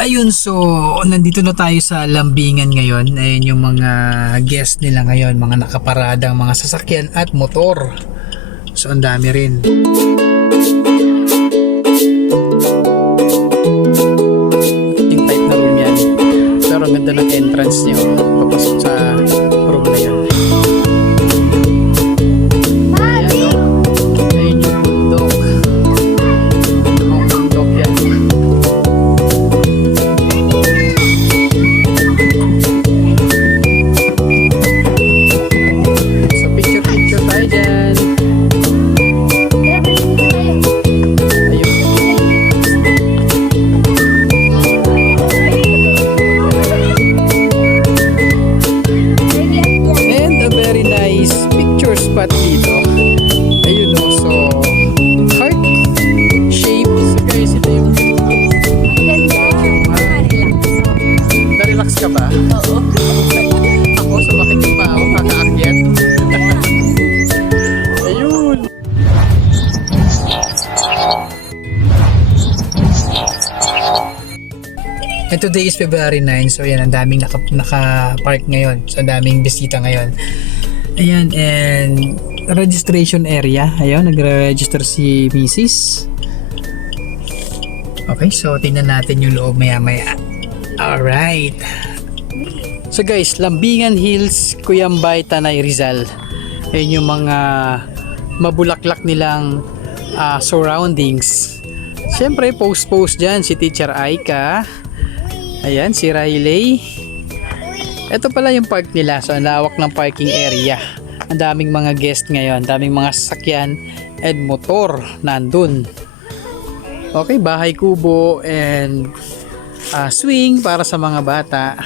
Ayun, so nandito na tayo sa Lambingan ngayon. Ayun yung mga guest nila ngayon, mga nakaparadang mga sasakyan at motor. So ang dami rin. Yung type na room yan. Pero ang ganda ng entrance niyo. Papasok sa room na yan. Ayan, oh. Ayun yung bundok. Ang bundok yan. So picture tayo dyan. And a very nice picture spot dito. Ayun o, so heart shape. So guys, ito yung na-relax ka ba? Oo. Ako, so bakit yung pa ako kakaakyat? Ayun. And today is February 9, so yan, ang daming naka-park ngayon. So, ang daming bisita ngayon. Ayan, and registration area. Ayun, nagre-register si Mrs. Okay, so tingnan natin yung loob maya-maya. Alright. So guys, Lambingan Hills, Cuyambay, Tanay, Rizal. Ayun yung mga mabulaklak nilang surroundings. Siyempre, post dyan si Teacher Aika. Ayan, si Riley. Ito pala yung park nila. So, ang lawak ng parking area. Ang daming mga guest ngayon. Daming mga sasakyan and motor nandun. Okay, bahay kubo and swing para sa mga bata.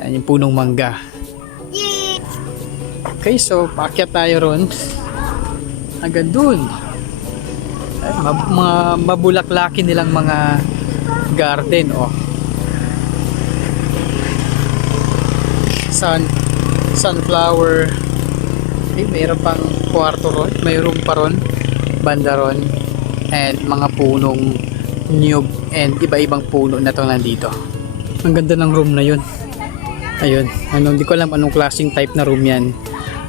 Ayan yung punong mangga. Okay, so paakyat tayo ron. Hanggang dun. Mga mabulaklakin nilang mga garden, oh. Sunflower. Okay, mayroon pang kwarto ron, may room pa ron, banda ron, and mga punong niyog and iba-ibang puno na itong nandito. Ang ganda ng room na yun. Ayun, hindi ko alam anong klaseng type na room yan,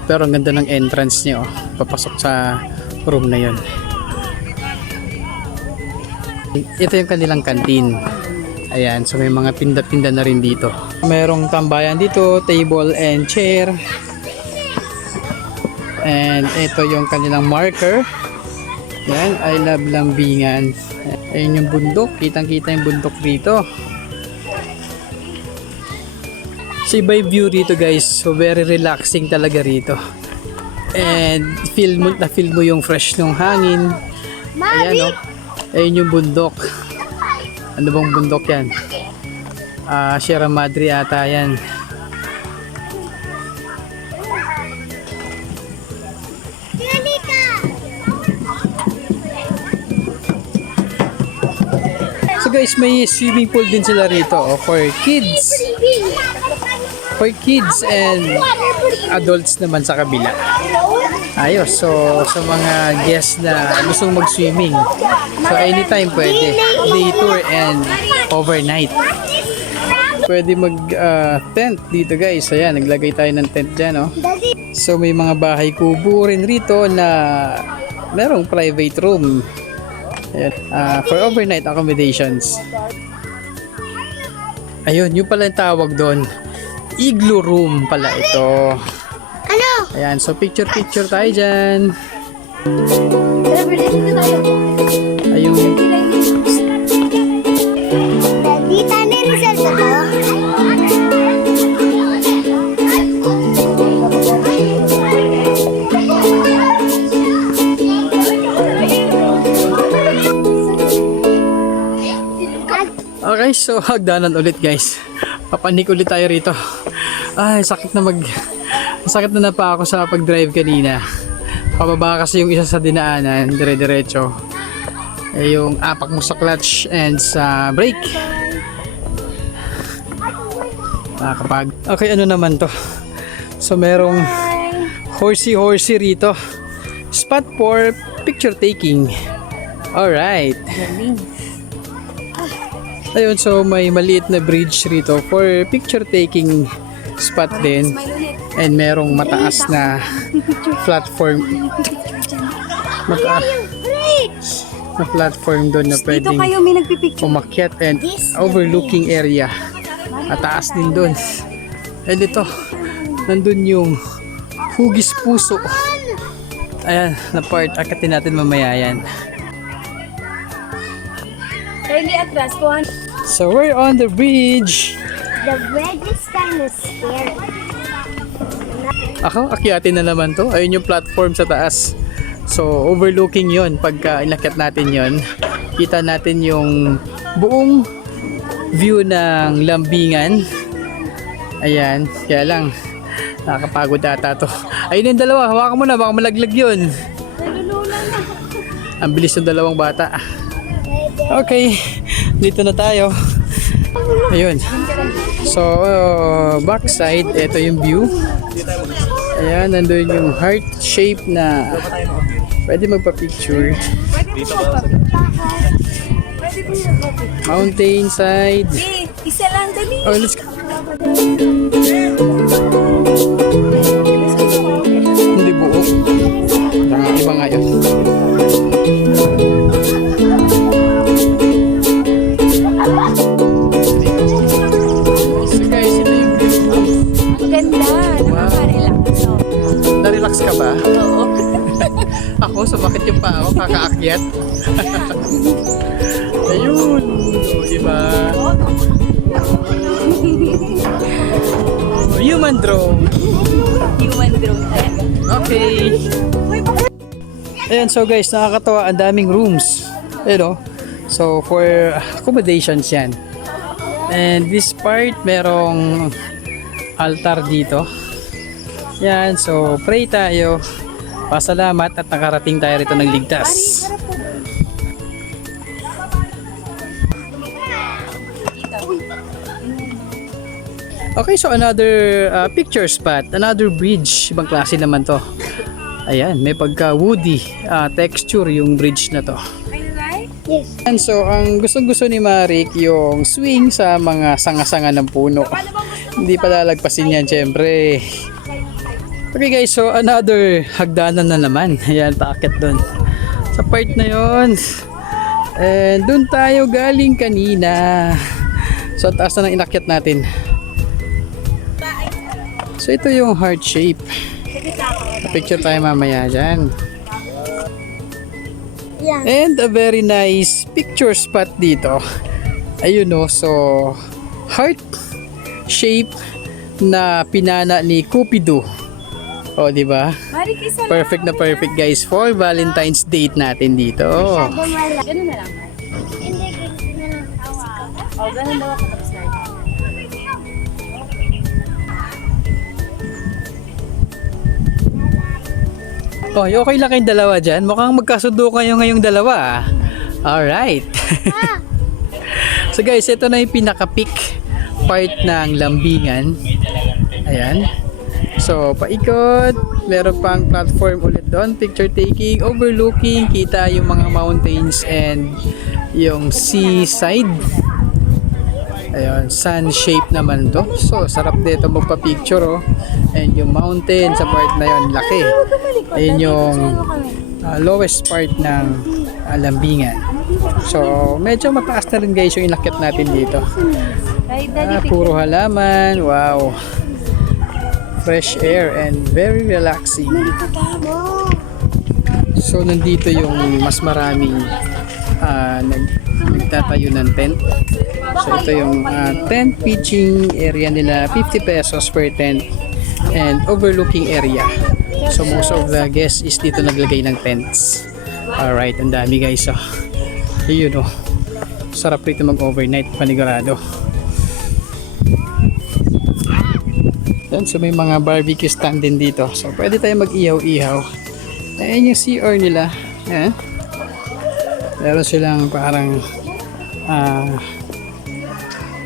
pero ang ganda ng entrance niya, oh, papasok sa room na yun. Ito yung kanilang canteen. Ayan, so may mga tinda-tinda na rin dito. Merong tambayan dito, table and chair. And ito yung kanilang marker. Ayan, I love Lambingan. Ayan yung bundok, kitang-kita yung bundok dito. So iba yung view rito guys, so very relaxing talaga rito. And feel mo yung fresh ng hangin. Ayan, oh. Ayan yung bundok. Ano bang bundok yan? Sierra Madre ata yan. So guys, may swimming pool din sila rito, oh, for kids. For kids and adults naman sa kabila. Ayos, so sa mga guests na gustong mag-swimming, so anytime pwede, day tour and overnight. Pwede mag-tent dito guys. Ayan, naglagay tayo ng tent dyan, oh. So may mga bahay kubo rin rito na merong private room. Ayan, for overnight accommodations. Ayun, yung pala yung tawag doon, igloo room pala ito. Ano? Ayan, so picture tayo dyan. Ayun. Dita ni Rizal ba to? Okay, so hagdanan ulit guys. Papanik ulit tayo rito. Ay, sakit na pa ako sa pag-drive kanina. Pababa kasi yung isa sa dinaanan, dire-diretso. Yung apak mo sa clutch and sa brake. Nakakapag. Okay, ano naman to? So merong horsey rito. Spot for picture taking. Alright. Ayun, so may maliit na bridge rito for picture taking spot din. And merong mataas na platform. Na platform doon na Dito pwedeng kayo may nagpipicture. umakyat and overlooking area. Mataas din doon. And ito, nandun yung Hugis Puso. Ayan, na part. Akitin natin mamaya yan. Early atras, kuhan. So we're on the bridge. The bridge is kind of scary. Ako, akyatin na naman to. Ayun yung platform sa taas. So, overlooking yon. Pagka inakyat natin yon, kita natin yung buong view ng lambingan. Ayan, kaya lang, nakakapagod ata to. Ayun yung dalawa, hawakan mo na, baka malaglag yun. Ang bilis ng dalawang bata. Okay, dito na tayo. Ayun. So, backside, ito yung view. Ayan, nandun yung heart shape na pwede magpa-picture. Mountain side. Isa lang, dali. Oh, let's go. Hindi buo. Iba nga yun. So guys, ito yung view. Ganda. Nakaka-relax. Na-relax ka ba? Oo. Ako, sumakit yung paa ako, kakaakyat. Ayun. Diba? Human drone. Human drone talaga. Okay. Ayan, so guys, nakakatawa. Ang daming rooms. Ayun, oh. So, for accommodations yan. And this part, merong altar dito. Yan, so pray tayo. Pasalamat at nakarating tayo rito ng ligtas. Okay, so another picture spot, another bridge. Ibang klase naman to. Ayan, may pagka woody texture yung bridge na to. Yes. And so, ang gustong-gusto ni Marik yung swing sa mga sanga-sanga ng puno. Hindi pa lalagpasin yan, syempre. Okay guys, so another hagdanan na naman. Ayan, paakyat doon. Sa part na yon. And doon tayo galing kanina. So, taas na ng inakyat natin. So, ito yung heart shape. Picture tayo mamaya dyan. Yeah. And a very nice picture spot dito. Ayun no, so heart shape na pinana ni Cupido. O, di ba? Marik, isa lang. Perfect na perfect guys for Valentine's date natin dito. Ganun na lang. Hindi, ganun na lang. O, ganun daw ako mag-start. Oh, okay lang kayong dalawa dyan. Mukhang magkasundo kayo ngayong dalawa. Alright. So guys, ito na yung pinaka-peak part ng lambingan. Ayan. So, paikot. Meron pang platform ulit doon. Picture taking, overlooking. Kita yung mga mountains and yung seaside. Ayun, sun shape naman to. So, sarap dito magpa-picture oh. And yung mountain sa part na yun, laki. Ayun yung lowest part ng lambingan. So, medyo mataas na rin guys yung inakyat natin dito. Puro halaman. Wow. Fresh air and very relaxing. So, nandito yung mas maraming nagtatayo ng tent. So, ito yung tent pitching area nila. 50 pesos per tent and overlooking area. So, most of the guests is dito naglagay ng tents. Alright, ang dami guys. So, yun oh. Sarap rito mag-overnight, panigurado. Yan, so may mga barbecue stand din dito. So, pwede tayo mag-ihaw-ihaw. Ayan yung CR nila. Ayan. Meron silang parang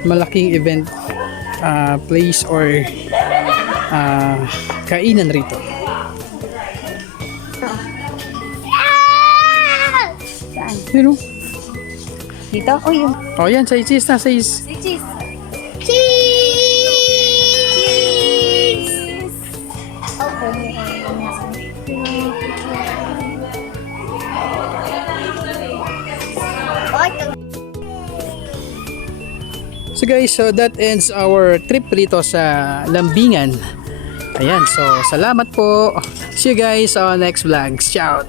malaking event place or kainan rito. Saan? Pero, Dito? O, yung Oh, yan. Say cheese na. Say cheese. Say cheese. Cheese! Okay. So guys, so that ends our trip dito sa Lambingan. Ayan, so salamat po. See you guys on next vlogs. Ciao!